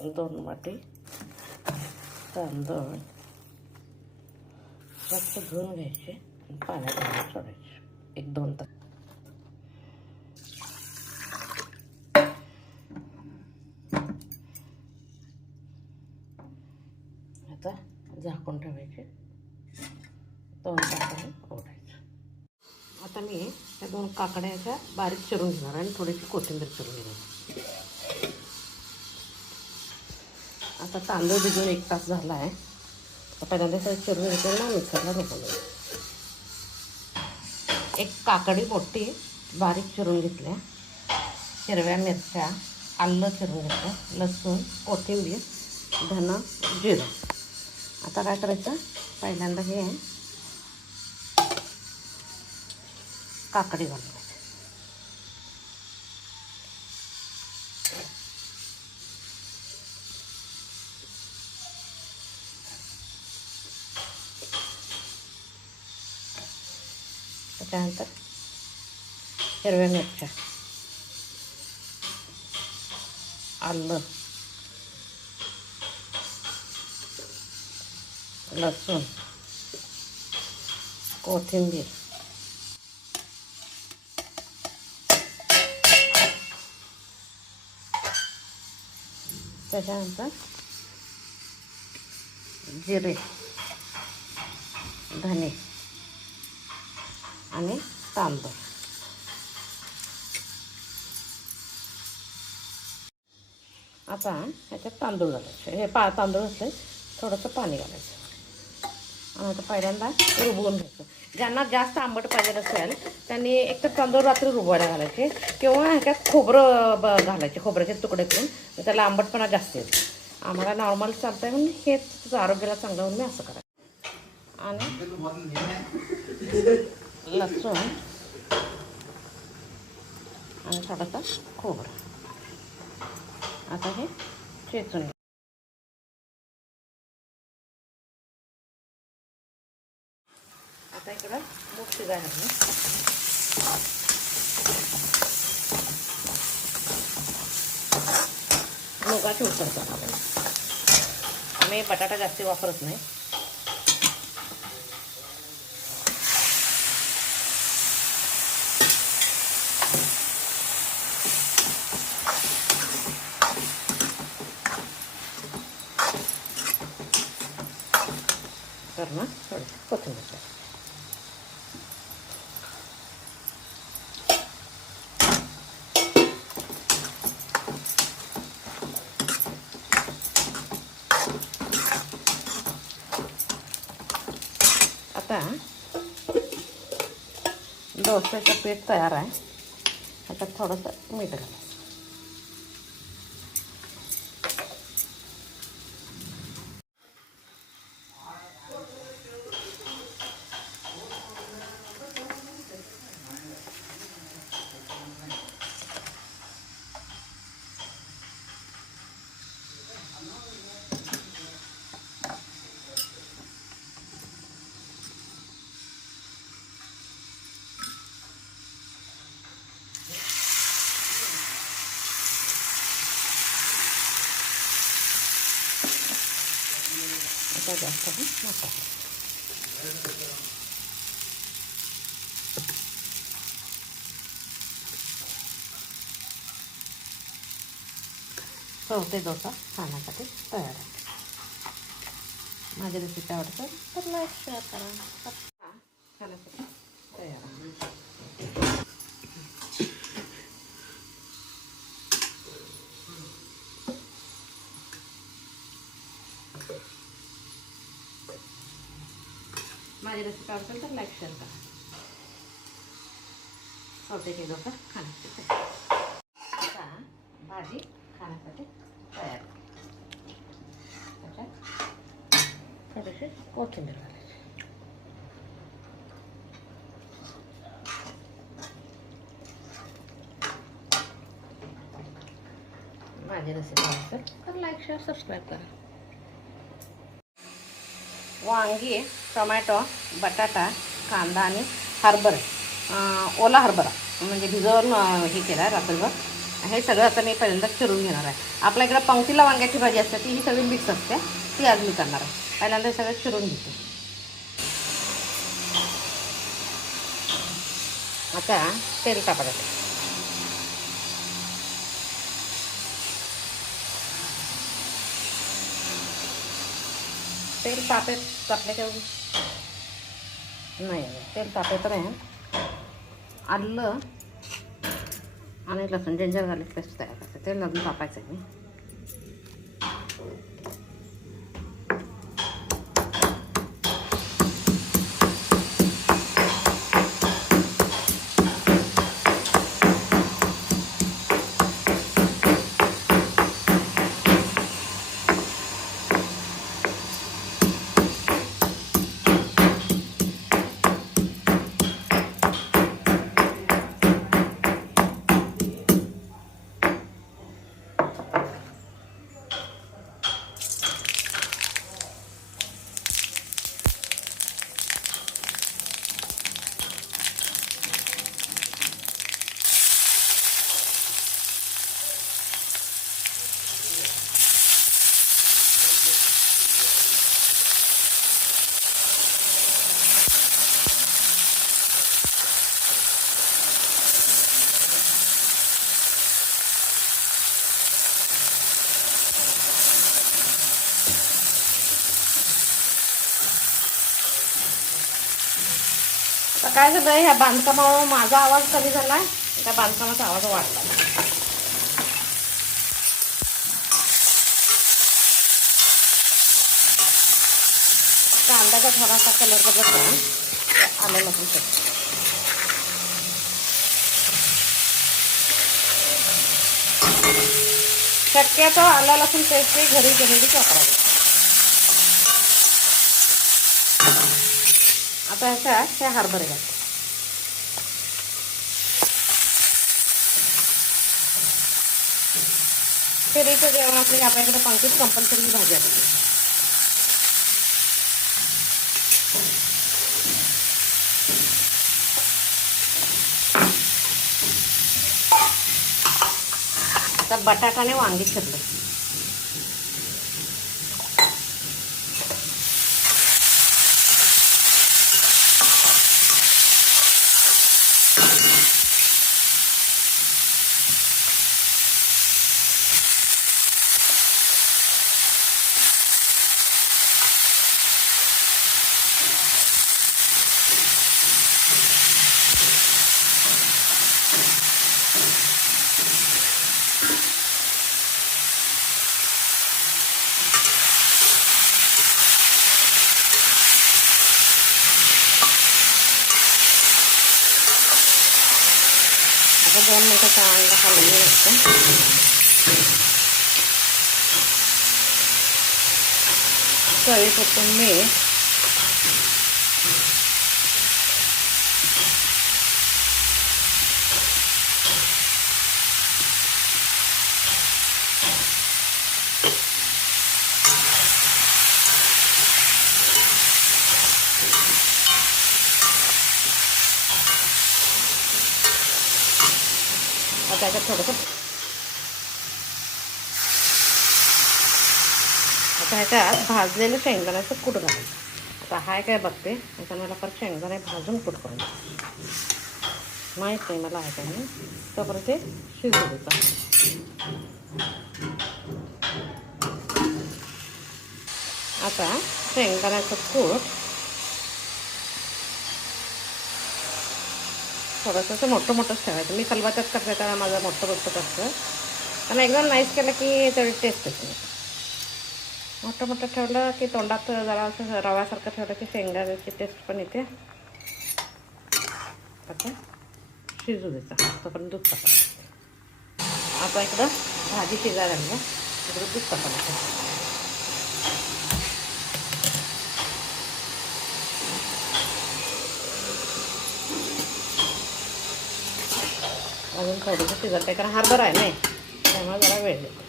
2 वाटी तांदूळ स्वच्छ धुवून घ्यायचे, पाण्यात घालून सोडायचे 1-2 तास. आता झाकून ठेवायचे, 2 तासाने ओढायचं. आता मी त्या 2 काकड्या बारीक चिरून घेणार आणि थोडीशी कोथिंबीर चिरून घेणार. आता तांदूळ भिजून 1 तास झाला आहे. पहिल्यांदा सगळं चिरून घेतो ना मिक्सरला ढोकून. 1 काकडी मोठी बारीक चिरून घेतल्या, हिरव्या मिरच्या, आलं चिरून घेतलं, लसूण, कोथिंबीर, धना, जिरं. आता काय करायचं, पहिल्यांदा हे काकडी घालायची. त्यानंतर हिरव्या मिरच्या, आलं, लसूण, कोथिंबीर, त्याच्यानंतर जिरे, धने आणि तांदूळ. आता ह्याच्यात तांदूळ घालायचे. हे तांदूळ असले थोडंसं पाणी घालायचं आणि आता पहिल्यांदा रुबवून घ्यायचं. ज्यांना जास्त आंबट पाहिजे असेल त्यांनी एकतर तांदूळ रात्री रुबवायला घालायचे किंवा ह्याच्यात खोबरं घालायचे, खोबऱ्याचे तुकडे करून, त्याला आंबटपणा जास्त येतो. आम्हाला नॉर्मल चालतं आहे म्हणून हे तुझं आरोग्याला चांगलं म्हणून मी असं करायचं. आणि लसूण आणि थोडासा खोबरं आता हे चेचून. आता इकडं मूग शिजायला घातली. मुगाची उसळ करणार. आम्ही बटाटा जास्त वापरत नाही. तर ना थोडीशी कोथिंबीर. आता डोश्याचं पीठ तयार आहे. ह्याच्यात थोडंसं मीठ घालायचं. जास्त मसाला चौथे डोसा खाण्यासाठी तयार आहे. माझी रेसिपी आवडते तर लाईक शेअर करा. खाण्यासाठी तयार आहे. माझी रेसिपी आवडते तर लाईक शेअर करा. चौथे डोसा खाण्यासाठी आता भाजी खाण्यासाठी तयार. त्याच्यात थोडीशी कोथिंबीर घालायची. माझी रेसिपी आवडते तर लाईक शेअर सबस्क्राईब करा. वांगी, टोमॅटो, बटाटा, कांदा आणि हरभरा, ओला हरभरा म्हणजे भिजवून हे केला रात्रभर हे सगळं आता मी पहिल्यांदा चिरून घेणार आहे. आपल्या इकडं पंक्तीला वांग्याची भाजी असते ती ही सगळी मिक्स असते, ती आज मी करणार आहे. पहिल्यांदा हे सगळं चिरून घेते. आता तेल टाकायचं. तेल तापल्याच्या नाही, तेल तापत नाही. आलं आणि लसूण जिंजर गार्लिक पेस्ट तयार करायचं. तेल अजून तापायचं आहे. तर काय झालं, ह्या बांधकामामुळे माझा आवाज कमी झाला आहे, त्या बांधकामाचा आवाज वाढला. कांद्याचा थोडासा कलर बदलला, आलं लसूण पेस्ट. शक्यतो आलं लसूण पेस्ट घरी केलेलीच वापरावी. आता ह्याच्यात हे हरभरे घालते. फेरीचं जेवण असलं की आपल्याकडे पंक्तीत कंपल्सरी ही भाजी असते. आता बटाटाने वांगी चिरले. आता 2 मिनिटं चांगलं हलवून घ्यायचं. चवीपुरतं मीठ, आता त्याच्यात थोडंसं आता ह्याच्यात भाजलेलं शेंगदाण्याचं कूट घालायचं. आता हाय काय बघते, आता मला परत शेंगदाणे भाजून कूट करून माहीत नाही मला आहे काय नाही, तोपर्यंत ते शिजू द्यायचं. आता शेंगदाण्याचं कूट थोडंसं मोठं मोठंच ठेवायचं. मी खलबत्त्यात करते त्याला माझं मोठं मोठं असतं, आणि एकदम नाईस केलं की तेवढी टेस्ट येते. मोठं मोठं ठेवलं की तोंडात जरा असं रव्यासारखं ठेवलं की शेंगदाण्याची टेस्ट पण येते. आता शिजू द्यायचा, तोपर्यंत दूध टाकायचं. आता इकडं भाजी शिजायला लागली, इकडं दूध टाकायचं. अजून थोडंसं शिजत आहे कारण हरभरा आहे नाही, त्यामुळे जरा वेळ देतो.